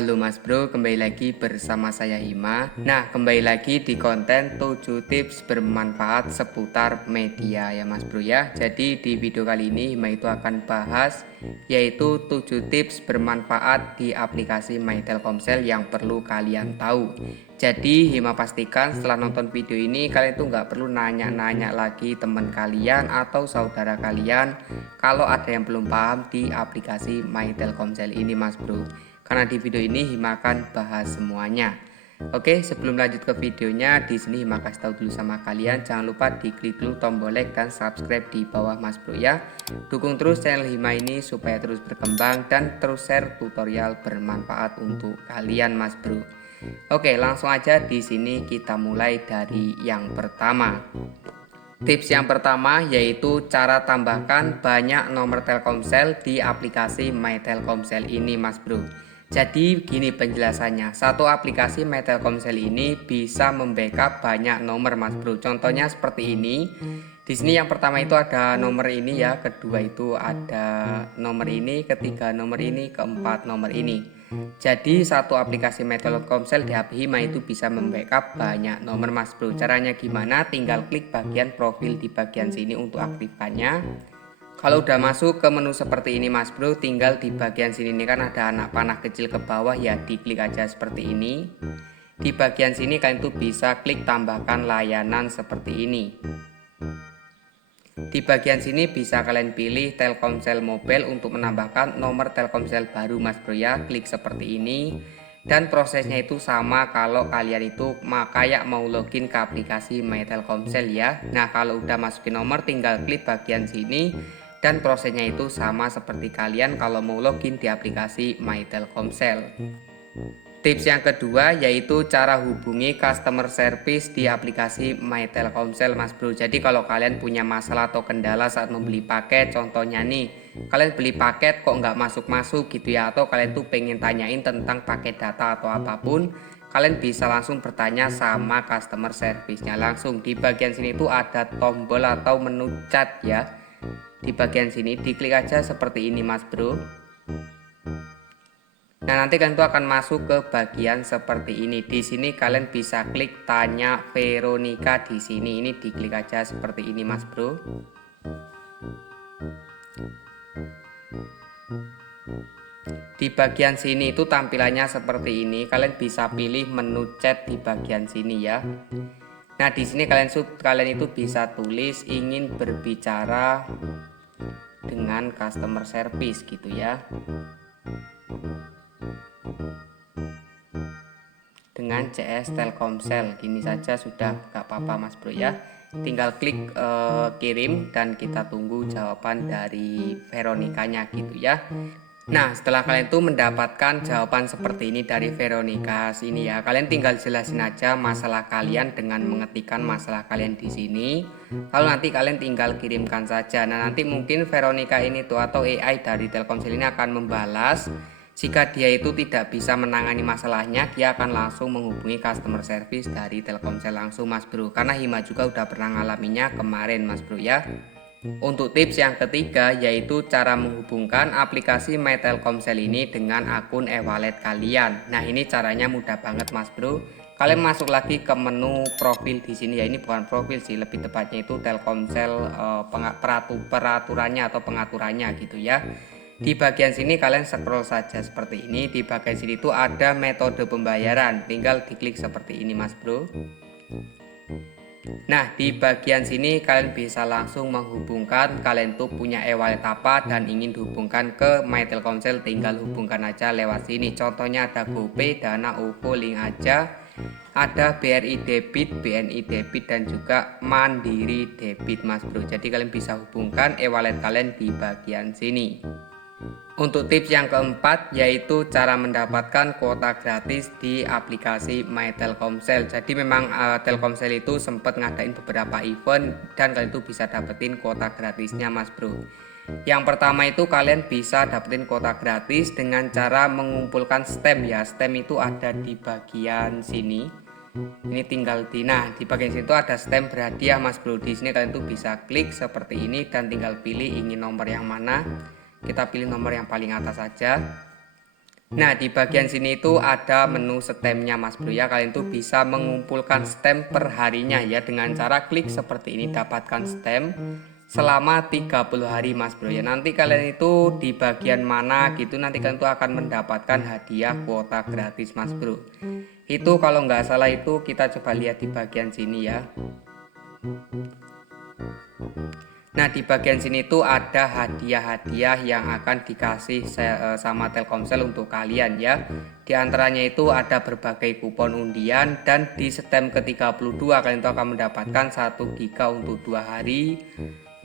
Halo Mas Bro, kembali lagi bersama saya Hima. Nah, kembali lagi di konten 7 tips bermanfaat seputar media ya Mas Bro ya. Jadi di video kali ini Hima itu akan bahas yaitu 7 tips bermanfaat di aplikasi My Telkomsel yang perlu kalian tahu. Jadi Hima pastikan setelah nonton video ini kalian tuh nggak perlu nanya-nanya lagi teman kalian atau saudara kalian kalau ada yang belum paham di aplikasi My Telkomsel ini Mas Bro. Karena di video ini Hima akan bahas semuanya. Oke, sebelum lanjut ke videonya, di sini Hima kasih tahu dulu sama kalian, jangan lupa diklik dulu tombol like dan subscribe di bawah Mas Bro ya. Dukung terus channel Hima ini supaya terus berkembang dan terus share tutorial bermanfaat untuk kalian Mas Bro. Oke, langsung aja di sini kita mulai dari yang pertama. Tips yang pertama yaitu cara tambahkan banyak nomor Telkomsel di aplikasi My Telkomsel ini Mas Bro. Jadi gini penjelasannya, satu aplikasi My Telkomsel ini bisa membackup banyak nomor Mas Bro. Contohnya seperti ini. Di sini yang pertama itu ada nomor ini ya, kedua itu ada nomor ini, ketiga nomor ini, keempat nomor ini. Jadi satu aplikasi My Telkomsel di HP Hima itu bisa membackup banyak nomor Mas Bro. Caranya gimana? Tinggal klik bagian profil di bagian sini untuk aktifkannya. Kalau udah masuk ke menu seperti ini Mas Bro, tinggal di bagian sini ini kan ada anak panah kecil ke bawah ya, diklik aja seperti ini. Di bagian sini kalian tuh bisa klik tambahkan layanan seperti ini. Di bagian sini bisa kalian pilih Telkomsel Mobile untuk menambahkan nomor Telkomsel baru Mas Bro ya, klik seperti ini. Dan prosesnya itu sama kalau kalian itu kayak mau login ke aplikasi My Telkomsel ya. Nah, kalau udah masukin nomor tinggal klik bagian sini. Dan prosesnya itu sama seperti kalian kalau mau login di aplikasi My Telkomsel. Tips yang kedua yaitu cara hubungi customer service di aplikasi My Telkomsel Mas Bro. Jadi kalau kalian punya masalah atau kendala saat membeli paket, contohnya nih, kalian beli paket kok nggak masuk-masuk gitu ya, atau kalian tuh pengen tanyain tentang paket data atau apapun, kalian bisa langsung bertanya sama customer service-nya. Langsung di bagian sini tuh ada tombol atau menu chat ya. Di bagian sini diklik aja seperti ini Mas Bro. Nah, nanti kalian tuh akan masuk ke bagian seperti ini. Di sini kalian bisa klik tanya Veronica di sini. Ini diklik aja seperti ini Mas Bro. Di bagian sini itu tampilannya seperti ini. Kalian bisa pilih menu chat di bagian sini ya. Nah, di sini kalian itu bisa tulis ingin berbicara dengan customer service gitu ya. Dengan CS Telkomsel gini saja sudah gak apa-apa Mas Bro ya. Tinggal klik kirim dan kita tunggu jawaban dari Veronicanya gitu ya. Nah, setelah kalian tuh mendapatkan jawaban seperti ini dari Veronica sini ya, kalian tinggal jelasin aja masalah kalian dengan mengetikkan masalah kalian di sini. Lalu nanti kalian tinggal kirimkan saja. Nah, nanti mungkin Veronica ini tuh atau AI dari Telkomsel ini akan membalas. Jika dia itu tidak bisa menangani masalahnya, dia akan langsung menghubungi customer service dari Telkomsel langsung Mas Bro. Karena Hima juga udah pernah ngalaminya kemarin Mas Bro ya. Untuk tips yang ketiga yaitu cara menghubungkan aplikasi My Telkomsel ini dengan akun e-wallet kalian. Nah, ini caranya mudah banget Mas Bro. Kalian masuk lagi ke menu profil di sini ya. Ini bukan profil sih, lebih tepatnya itu Telkomsel peraturannya atau pengaturannya gitu ya. Di bagian sini kalian scroll saja seperti ini. Di bagian sini tuh ada metode pembayaran. Tinggal diklik seperti ini Mas Bro. Nah, di bagian sini kalian bisa langsung menghubungkan kalian tuh punya e-wallet apa dan ingin dihubungkan ke My Telkomsel, tinggal hubungkan aja lewat sini. Contohnya ada GoPay, Dana, OVO, link aja. Ada BRI debit, BNI debit dan juga Mandiri debit Mas Bro. Jadi kalian bisa hubungkan e-wallet kalian di bagian sini. Untuk tips yang keempat yaitu cara mendapatkan kuota gratis di aplikasi My Telkomsel. Jadi memang Telkomsel itu sempat ngadain beberapa event dan kalian itu bisa dapetin kuota gratisnya Mas Bro. Yang pertama itu kalian bisa dapetin kuota gratis dengan cara mengumpulkan stem ya. Stem itu ada di bagian sini. Ini tinggal di bagian situ ada stem berhadiah Mas Bro. Di sini kalian tuh bisa klik seperti ini dan tinggal pilih ingin nomor yang mana. Kita pilih nomor yang paling atas saja. Nah, di bagian sini itu ada menu stemnya Mas Bro ya. Kalian tuh bisa mengumpulkan stem per harinya ya dengan cara klik seperti ini, dapatkan stem selama 30 hari Mas Bro ya. Nanti kalian itu di bagian mana gitu, nanti kalian tuh akan mendapatkan hadiah kuota gratis Mas Bro. Itu kalau nggak salah itu kita coba lihat di bagian sini ya. Nah, di bagian sini tuh ada hadiah-hadiah yang akan dikasih sama Telkomsel untuk kalian ya. Di antaranya itu ada berbagai kupon undian, dan di stem ke-32 kalian tuh akan mendapatkan 1 giga untuk 2 hari.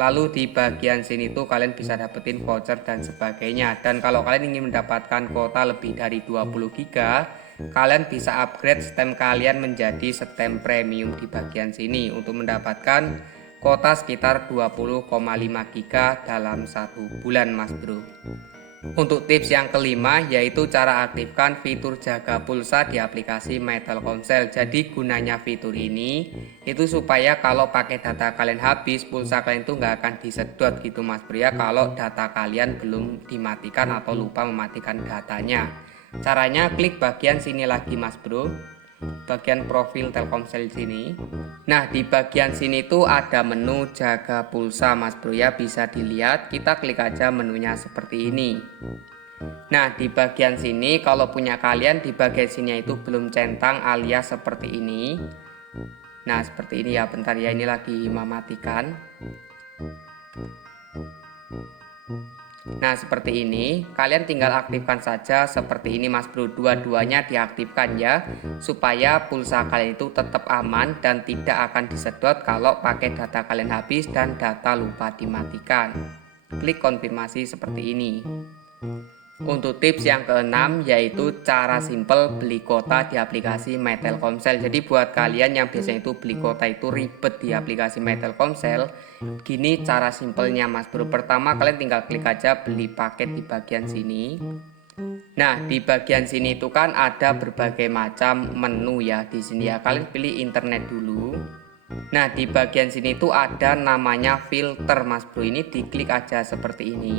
Lalu di bagian sini tuh kalian bisa dapetin voucher dan sebagainya. Dan kalau kalian ingin mendapatkan kuota lebih dari 20 giga, kalian bisa upgrade stem kalian menjadi stem premium di bagian sini untuk mendapatkan kuota sekitar 20,5 giga dalam 1 bulan Mas Bro. Untuk tips yang kelima yaitu cara aktifkan fitur jaga pulsa di aplikasi My Telkomsel. Jadi gunanya fitur ini itu supaya kalau pakai data kalian habis, pulsa kalian itu nggak akan disedot gitu Mas Bro ya, kalau data kalian belum dimatikan atau lupa mematikan datanya. Caranya klik bagian sini lagi Mas Bro, bagian profil Telkomsel sini. Nah, di bagian sini tuh ada menu jaga pulsa Mas Bro ya, bisa dilihat. Kita klik aja menunya seperti ini. Nah, di bagian sini kalau punya kalian di bagian sini itu belum centang alias seperti ini. Nah, seperti ini ya. Bentar ya, ini lagi mematikan. Nah, seperti ini, kalian tinggal aktifkan saja seperti ini Mas Bro, dua-duanya diaktifkan ya, supaya pulsa kalian itu tetap aman dan tidak akan disedot kalau pakai data kalian habis dan data lupa dimatikan. Klik konfirmasi seperti ini. Untuk tips yang keenam yaitu cara simple beli kuota di aplikasi My Telkomsel. Jadi buat kalian yang biasanya itu beli kuota itu ribet di aplikasi My Telkomsel, gini cara simpelnya Mas Bro. Pertama kalian tinggal klik aja beli paket di bagian sini. Nah, di bagian sini itu kan ada berbagai macam menu ya di sini ya. Kalian pilih internet dulu. Nah, di bagian sini itu ada namanya filter Mas Bro. Ini diklik aja seperti ini.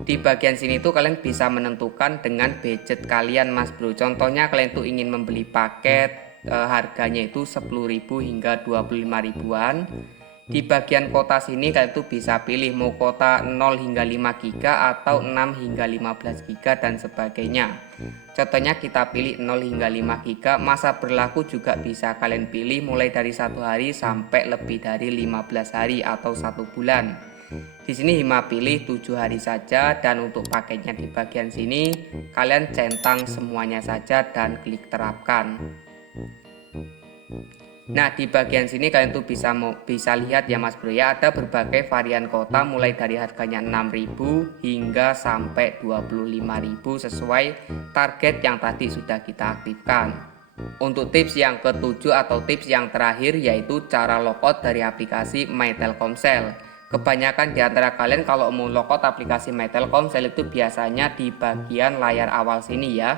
Di bagian sini tuh kalian bisa menentukan dengan budget kalian Mas Bro. Contohnya kalian tuh ingin membeli paket harganya itu 10.000 hingga 25 ribuan. Di bagian kota sini kalian tuh bisa pilih mau kota 0 hingga 5 giga atau 6 hingga 15 giga dan sebagainya. Contohnya kita pilih 0 hingga 5 giga. Masa berlaku juga bisa kalian pilih mulai dari 1 hari sampai lebih dari 15 hari atau 1 bulan. Di sini Hima pilih 7 hari saja, dan untuk paketnya di bagian sini kalian centang semuanya saja dan klik terapkan. Nah, di bagian sini kalian tuh bisa lihat ya Mas Bro ya, ada berbagai varian kota mulai dari harganya 6.000 hingga sampai 25.000 sesuai target yang tadi sudah kita aktifkan. Untuk tips yang ketujuh atau tips yang terakhir yaitu cara logout dari aplikasi My Telkomsel. Kebanyakan di antara kalian kalau mau logout aplikasi My Telkomsel itu biasanya di bagian layar awal sini ya.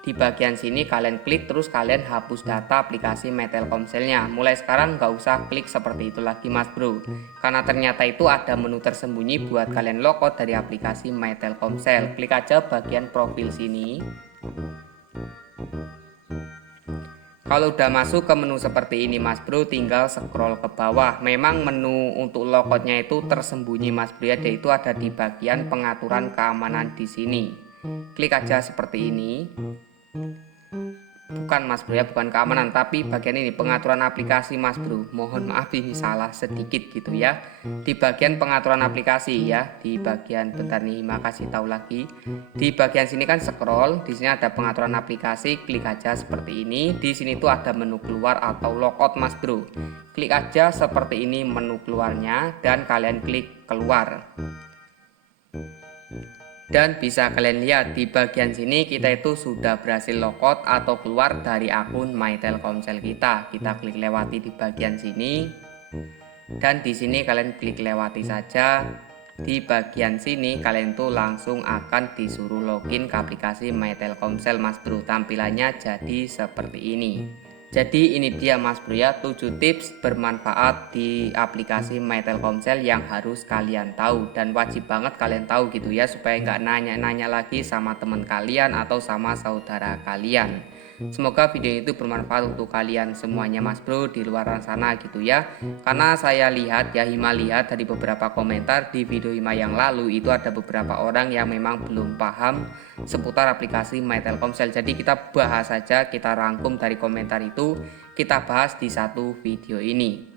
Di bagian sini kalian klik terus kalian hapus data aplikasi My Telkomselnya. Mulai sekarang nggak usah klik seperti itu lagi Mas Bro, karena ternyata itu ada menu tersembunyi buat kalian logout dari aplikasi My Telkomsel. Klik aja bagian profil sini. Kalau udah masuk ke menu seperti ini Mas Bro, tinggal scroll ke bawah. Memang menu untuk logoutnya itu tersembunyi Mas Bro ya, yaitu ada di bagian pengaturan keamanan di sini. Klik aja seperti ini. Bukan Mas Bro ya, bukan keamanan, tapi bagian ini pengaturan aplikasi Mas Bro. Mohon maaf ini salah sedikit gitu ya. Di bagian pengaturan aplikasi ya, di bagian bentar nih makasih tahu lagi. Di bagian sini kan scroll, di sini ada pengaturan aplikasi, klik aja seperti ini. Di sini tuh ada menu keluar atau logout Mas Bro. Klik aja seperti ini menu keluarnya dan kalian klik keluar. Dan bisa kalian lihat di bagian sini kita itu sudah berhasil logout atau keluar dari akun My Telkomsel kita. Kita klik lewati di bagian sini. Dan di sini kalian klik lewati saja. Di bagian sini kalian tuh langsung akan disuruh login ke aplikasi My Telkomsel Mas Bro. Tampilannya jadi seperti ini. Jadi ini dia Mas Bro ya, 7 tips bermanfaat di aplikasi My Telkomsel yang harus kalian tahu dan wajib banget kalian tahu gitu ya, supaya nggak nanya-nanya lagi sama teman kalian atau sama saudara kalian. Semoga video itu bermanfaat untuk kalian semuanya Mas Bro di luar sana gitu ya. Karena saya lihat ya, Hima lihat dari beberapa komentar di video Hima yang lalu itu ada beberapa orang yang memang belum paham seputar aplikasi My Telkomsel. Jadi kita bahas saja, kita rangkum dari komentar itu, kita bahas di satu video ini.